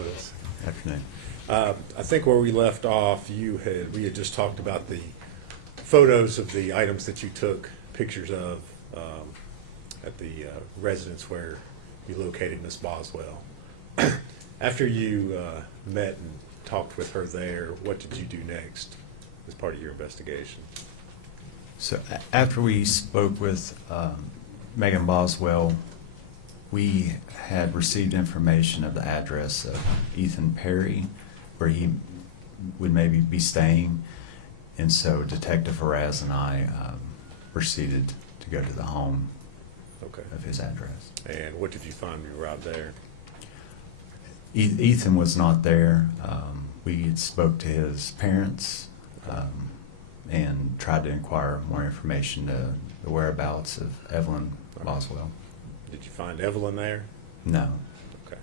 with us. Afternoon. I think where we left off, we had just talked about the photos of the items that you took pictures of at the residence where you located Miss Boswell. After you met and talked with her there, what did you do next as part of your investigation? So after we spoke with Megan Boswell, we had received information of the address of Ethan Perry, where he would maybe be staying, and so Detective Haraz and I proceeded to go to the home of his address. And what did you find when you were out there? Ethan was not there. We had spoke to his parents and tried to inquire more information to the whereabouts of Evelyn Boswell. Did you find Evelyn there? No. Okay.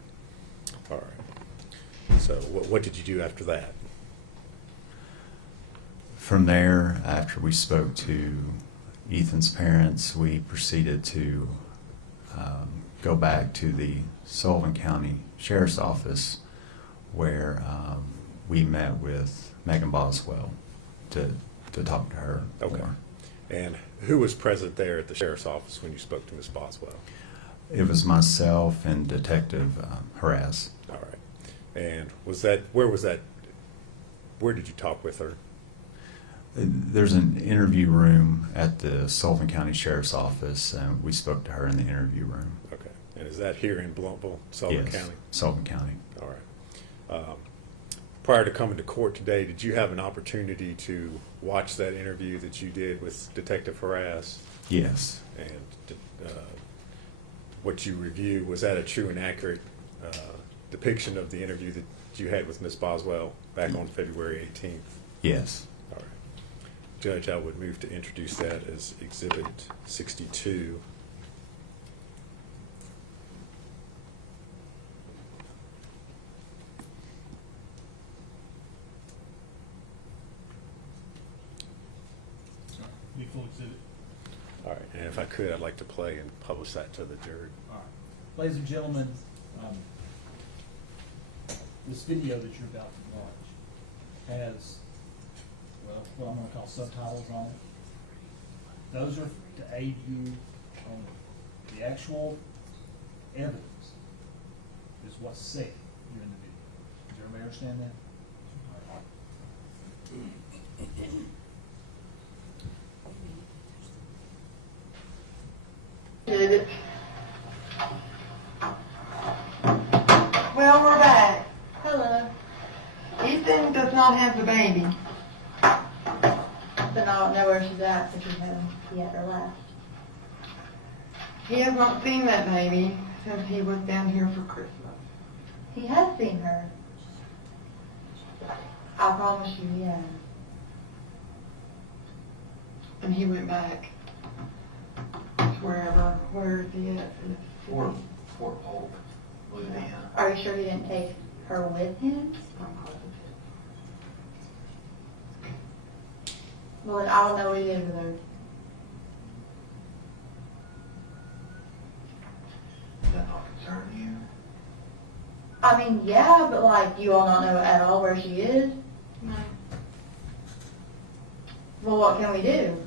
All right. So what did you do after that? From there, after we spoke to Ethan's parents, we proceeded to go back to the Sullivan County Sheriff's Office, where we met with Megan Boswell to talk to her. Okay. more. And who was present there at the Sheriff's Office when you spoke to Miss Boswell? It was myself and Detective Haraz. All right. And where did you talk with her? There's an interview room at the Sullivan County Sheriff's Office, and we spoke to her in the interview room. Okay. And is that here in Blounteville, Sullivan Yes, County? Sullivan County. All right. Prior to coming to court today, did you have an opportunity to watch that interview that you did with Detective Haraz? Yes. And what you reviewed, was that a true and accurate depiction of the interview that you had with Miss Boswell back on February 18th? Yes. All right. Judge, I would move to introduce that as Exhibit 62. Full exhibit. All right, and if I could, I'd like to play and publish that to the jury. All right. Ladies and gentlemen, this video that you're about to watch has, well, what I'm going to call subtitles on it. Those are to aid you on the actual evidence is what's said here in the video. Does everybody understand that? All right. Well, we're back. Hello. Ethan does not have the baby. But I don't know where she's at, so she hasn't yet or left. He has not seen that baby since he was down here for Christmas. He has seen her. I promise you, yeah. And he went back to where is he at? Fort Polk, Louisiana. Are you sure he didn't take her with him? I'm positive. Well, then I don't know what he did with her. Does that not concern you? I mean, yeah, but like, you all not know at all where she is? No. Well, what can we do?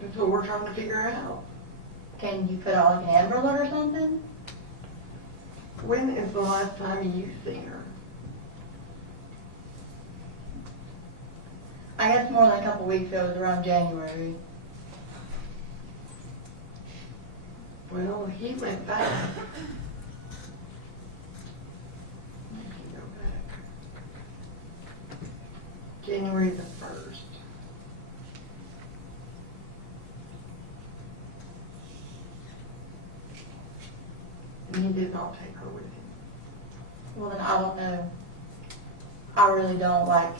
That's what we're trying to figure out. Can you put out like an Amber Alert or something? When is the last time you've seen her? I guess more than a couple weeks ago. It was around January. Well, he went back. Let me go back. January the 1st. And he did not take her with him. Well, then I don't know. I really don't. Like,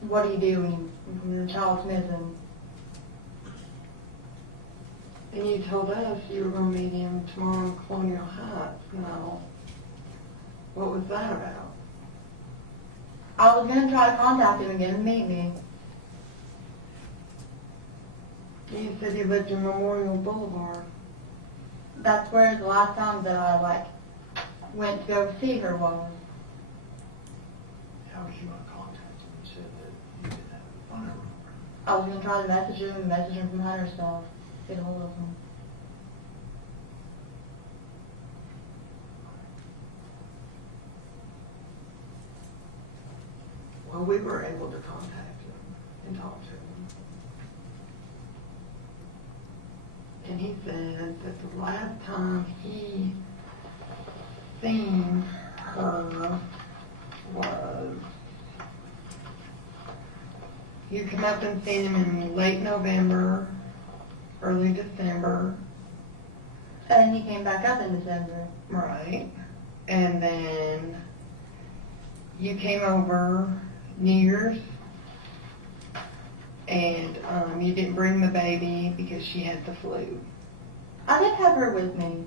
what do you do when your child's missing? And you told us you were going to meet him tomorrow in Colonial Heights. Now, what was that about? I was going to try to contact him and get him to meet me. You said he lived in Memorial Boulevard. That's where the last time that I, like, went to go see her was. How was you gonna contact him? You said that you didn't have a phone number. I was gonna try to message him from Hunter stuff, get a hold of him. Well, we were able to contact him and talk to him. And he said that the last time he seen her was, you come up and seen him in late November, early December, And then he came back up in December. right? And then you came over New Year's, and you didn't bring the baby because she had the flu. I did have her with me.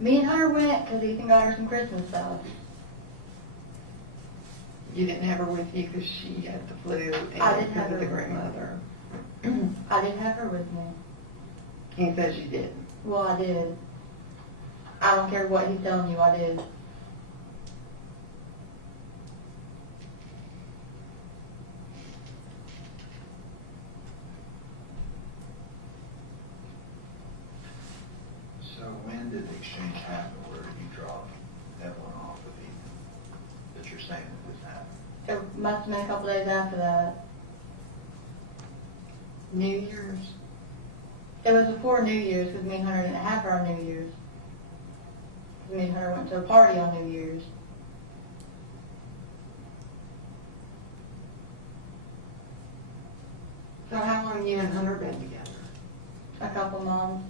Me and Hunter went because Ethan got her some Christmas stuff. You didn't have her with you because she had the flu and I didn't because have of the her. grandmother. I didn't have her with me. He says you didn't. Well, I did. I don't care what he's telling you, I did. So when did the exchange happen where you dropped Evelyn off of Ethan? That you're saying that this happened? It must have been a couple days after that. New Year's. It was before New Year's because me and Hunter didn't have her on New Year's. 'Cause me and Hunter went to a party on New Year's. So how long you and Hunter been together? A couple months.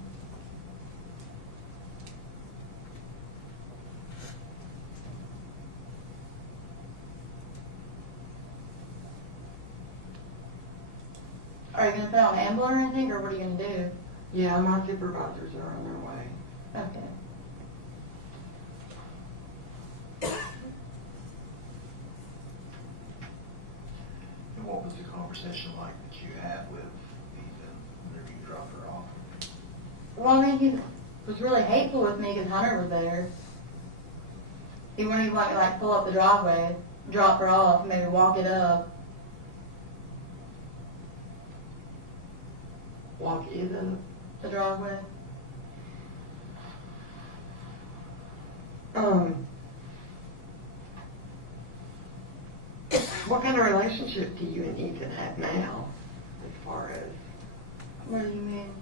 Are you going to put out an ambulance or anything, or what are you going to do? Yeah, my supervisors are on their way. Okay. And what was the conversation like that you had with Ethan whenever you dropped her off? Well, I mean, he was really hateful with me because Hunter was there. He wouldn't even let me, like, pull up the driveway, drop her off, maybe walk it up. Walk either. The driveway. What kind of relationship do you and Ethan have now, as far as, What do you mean?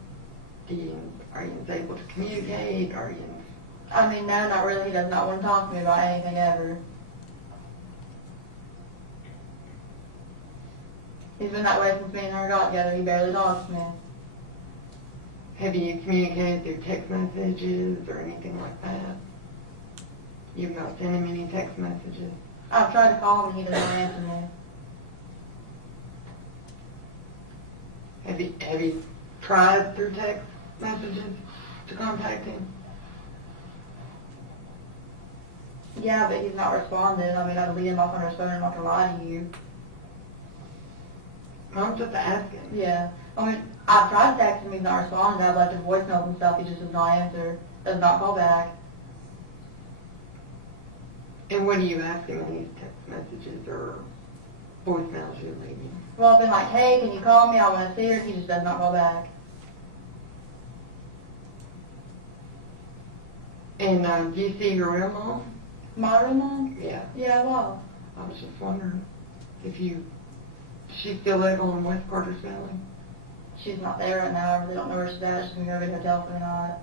are you able to communicate, are you? I mean, no, not really. He does not want to talk to me about anything ever. He's been that way since me and her got together. He barely talks to me. Have you communicated through text messages or anything like that? You've not sent him any text messages? I've tried to call him and he doesn't answer me. Have you tried through text messages to contact him? Yeah, but he's not responding. I mean, I delete him off on his phone. I'm not going to lie to you. I'm just asking. Yeah. I mean, I've tried to text him. He's not responding. I've left him voicemails and stuff. He just does not answer. Does not call back. And what do you ask him in these text messages or voicemails you're leaving? Well, I've been like, hey, can you call me? I want to see her. He just does not call back. And do you see your real mom? My real mom? Yeah. Yeah, well. I was just wondering if she's still living in West Cartersville? She's not there right now. I really don't know where she's at. She's going to go to the hotel for the night.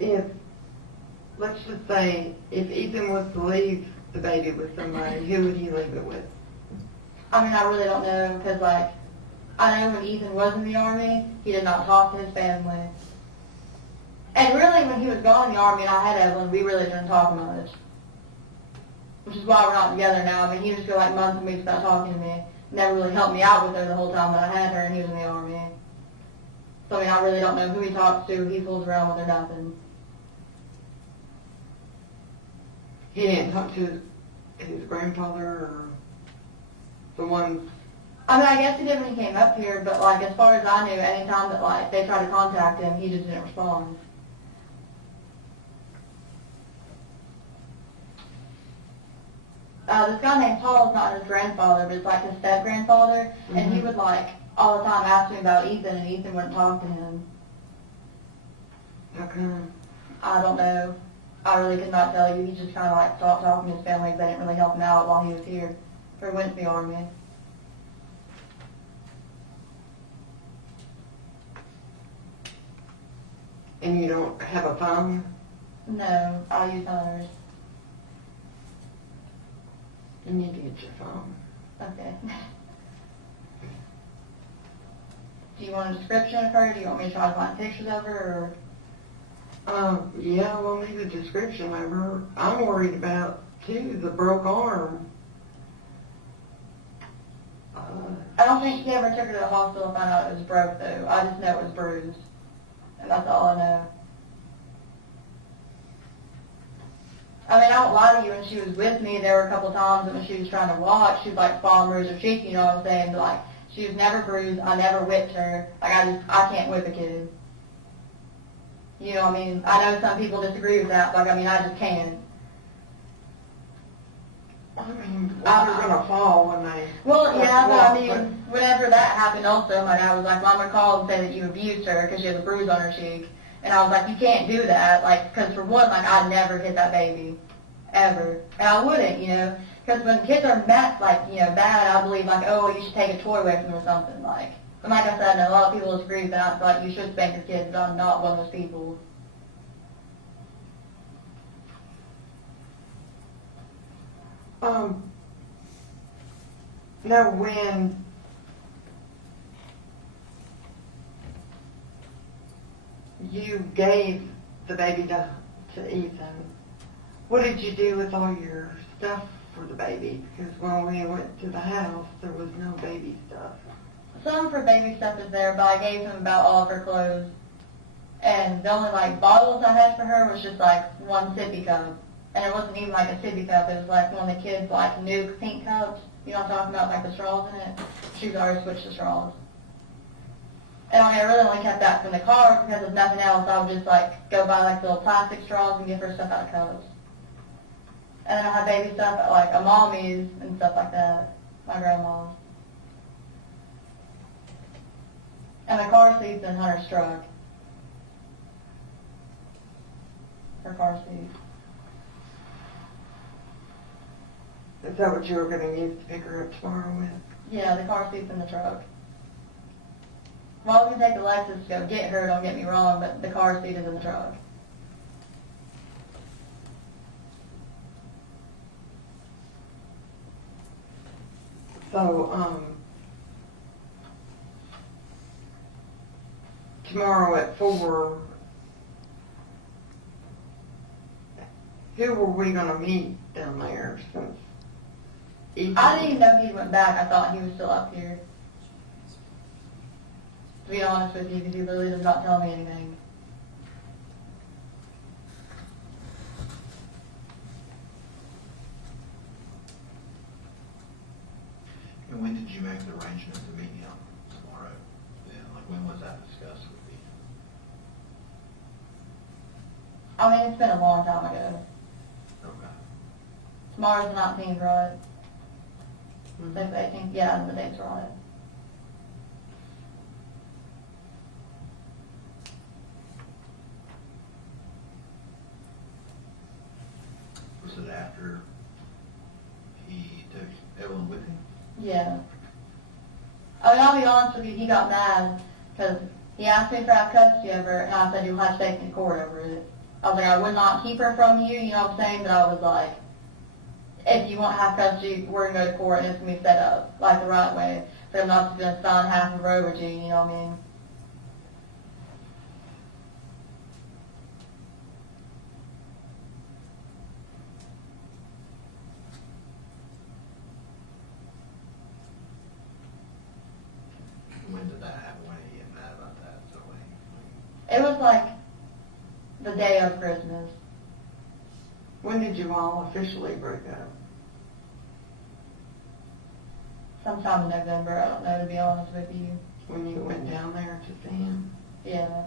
If, let's just say, if Ethan was to leave the baby with somebody, who would he leave it with? I mean, I really don't know because, like, I know when Ethan was in the Army, he did not talk to his family. And really, when he was gone in the Army and I had Evelyn, we really didn't talk much. Which is why we're not together now. I mean, he just go like months and weeks without talking to me. Never really helped me out with her the whole time that I had her and he was in the Army. So, I mean, I really don't know who he talks to, who he fools around with, or nothing. He didn't talk to his grandfather or the one? I mean, I guess he did when he came up here, but like as far as I knew, anytime that like they tried to contact him, he just didn't respond. This guy named Paul is not his grandfather, but it's like his step grandfather, and he would like all the time ask me about Ethan, and Ethan wouldn't talk to him. How come? I don't know. I really could not tell you. He just kind of like stopped talking to his family because they didn't really help him out while he was here, or went to the army. And you don't have a phone? No, I'll use others. You need to get your phone. Okay. Do you want a description of her? Do you want me to try to find pictures of her? Or? Yeah, we'll need a description of her. I'm worried about, too, the broke arm. I don't think she ever took her to the hospital and found out it was broke, though. I just know it was bruised. And that's all I know. I mean, I won't lie to you, when she was with me, there were a couple times that when she was trying to walk, she was like falling bruise her cheek, you know what I'm saying? But like, she was never bruised. I never whipped her. Like, I can't whip a kid. You know what I mean? I know some people disagree with that, but like, I mean, I just can't. I mean, they're gonna fall when they... Well, yeah, but I walk, mean, whenever that happened also, my dad was like, well, I'm going to call and say that you abused her because she has a bruise on her cheek. And I was like, you can't do that, like, because for one, like, I never hit that baby, ever. And I wouldn't, you know, because when kids are bad, like, you know, bad, I believe, like, oh, you should take a toy away from them or something, like. But like I said, I know a lot of people disagree with that, I feel like you should spank your kids, but I'm not one of those people. Now, when you gave the baby to Ethan, what did you do with all your stuff for the baby? Because when we went to the house, there was no baby stuff. Some for baby stuff is there, but I gave him about all of her clothes. And the only, like, bottles I had for her was just, like, one sippy cup. And it wasn't even like a sippy cup, it was like one of the kids' like new pink cups. You know what I'm talking about, like the straws in it? She was already switched the straws. And I mean, I really only kept that from the car because if nothing else, I would just like go buy like little plastic straws and give her stuff out of cups. And then I had baby stuff at like a mommy's and stuff like that, my grandma's. And the car seat's in Hunter's truck. Her car seat. Is that what you were going to use to pick her up tomorrow with? Yeah, the car seat's in the truck. Well, I was going to take the Lexus to go get her, don't get me wrong, but the car seat is in the truck. So, tomorrow at 4, who were we going to meet down there since Ethan? I didn't even know he went back. I thought he was still up here. To be honest with you, because he literally does not tell me anything. And when did you make the arrangement to meet him tomorrow? Then, like, when was that discussed with you? I mean, it's been a long time ago. Okay. Tomorrow's the 19th, right? Today's the 18th? Yeah, the date's right. Was it after he took Evelyn with him? Yeah. I mean, I'll be honest with you, he got mad because he asked me if I have custody of her, and I said you'll have to take me to court over it. I was like, I would not keep her from you, you know what I'm saying? But I was like, if you want to have custody, we're going to go to court and it's going to be set up, like the right way. So I'm not just going to sign half of her over to you, you know what I mean? When did that happen? When did he get mad about that? So when It was like the day of Christmas. When did you all officially break up? sometime in November. I don't know, to be honest with you. When you went down there to see him? Yeah.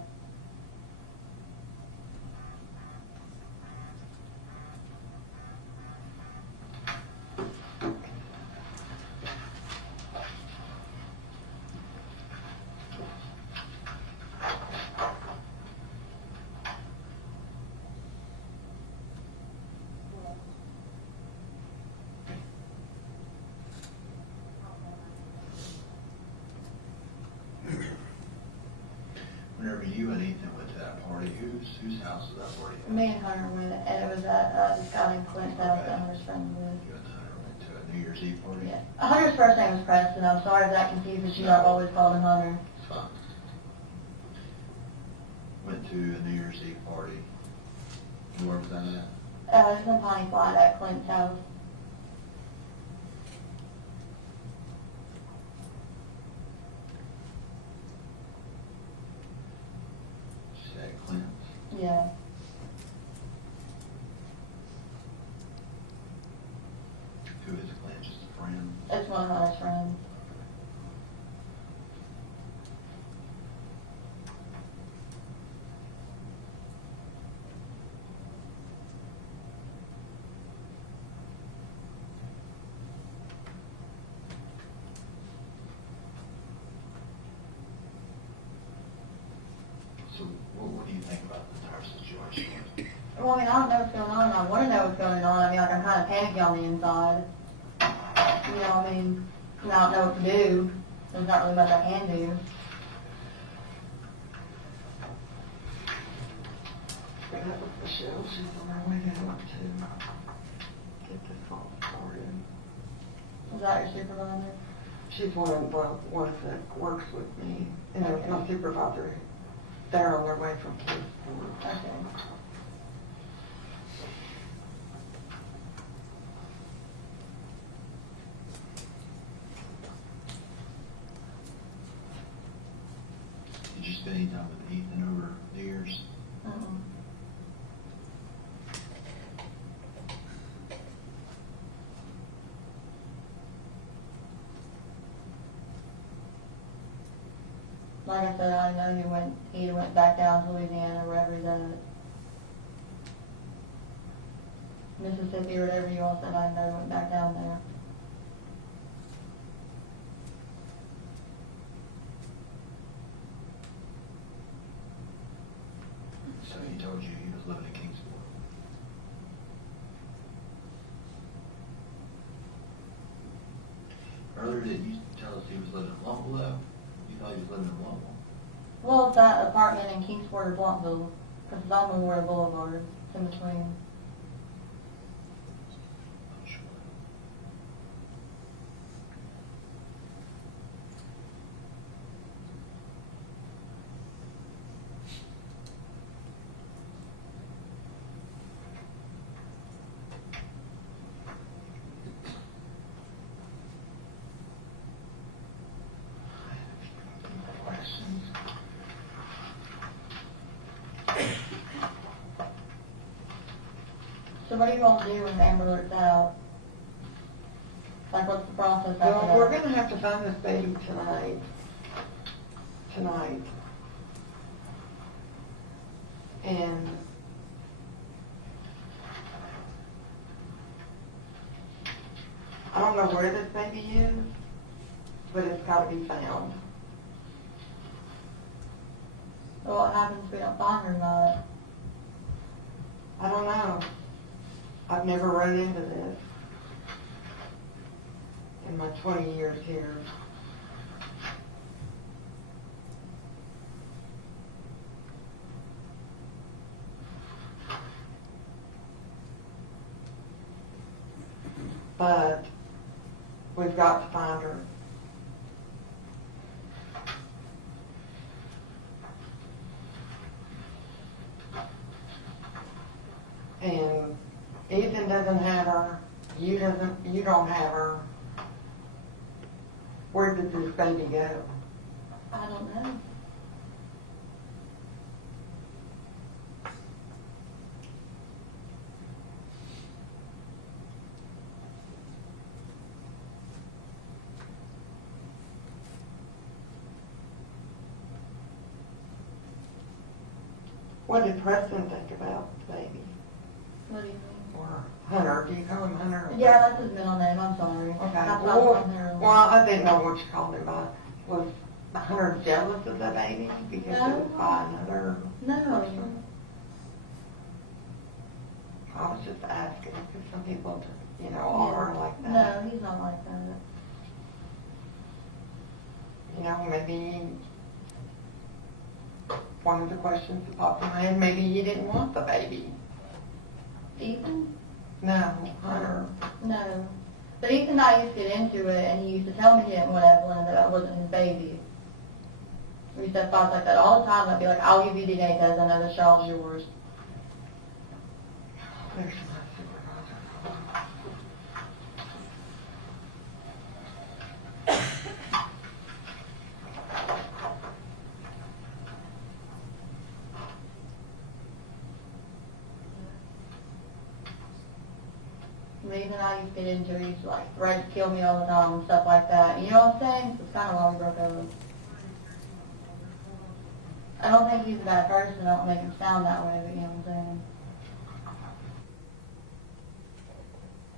Whenever you and Ethan went to that party, whose house was that party at? Me and Hunter went, and it was at this guy named Clint's house that Hunter's friend with. You and Hunter went to a New Year's Eve party? Yeah. Hunter's first name was Preston. I'm sorry if that confuses you. I've always called him Hunter. It's fine. Went to a New Year's Eve party. And where was that at? It was in Piney Flat at Clint's house. She said Clint's. Yeah. Who is Clint? Just a friend? It's one of Hunter's friends. So what do you think about the entire situation? Well, I mean, I don't know what's going on, and I want to know what's going on. I mean, like, I'm kind of panicky on the inside. You know, I mean, I don't know what to do. There's not really much I can do. That was Michelle, she's on her way down to get this all started. Is that your supervisor? She's one of the ones that works with me, and there's my supervisor. They're on their way from Kingsport. Okay. Did you spend any time with Ethan over New Year's? Mm-mm. Like I said, I know he went back down to Louisiana, wherever he's at. Mississippi or whatever you all said, I know he went back down there. So he told you he was living in Kingsport. Earlier, did you tell us he was living in Lumberville, though? You thought he was living in Lumberville? Well, it's that apartment in Kingsport or Blumpville, because it's on Memorial Boulevard. It's in between. Not sure. Questions? So what do you all do when Amber Alert's out? Like, what's the process after Well, that? we're gonna have to find this baby tonight. Tonight. And I don't know where this baby is, but it's gotta be found. So what happens if we don't find her or not? I don't know. I've never run into this in my 20 years here. But we've got to find her. And Ethan doesn't have her, you don't have her. Where did this baby go? I don't know. What did Preston think about the baby? What do you mean? Or Hunter, do you call him Hunter? Yeah, that's his middle name, I'm sorry. Okay, That's well, what I'm here. well, I didn't know what you called him by. Was Hunter jealous of the baby because it was by another No. person? I was just asking, because some people, you know, are like that. No, he's not like that. You know, maybe one of the questions that popped in my head, maybe he didn't want the baby. Ethan? No, Hunter. No. But Ethan and I used to get into it, and he used to tell me he didn't want Evelyn and that I wasn't his baby. We used to have thoughts like that all the time. I'd be like, I'll give you DNA test, I know this child's yours. There's my supervisor. Ethan and I used to get into it. He used to like threaten to kill me all the time and stuff like that. You know what I'm saying? It's kind of why we broke up. I don't think he's a bad person. I don't make him sound that way, but you know what I'm saying?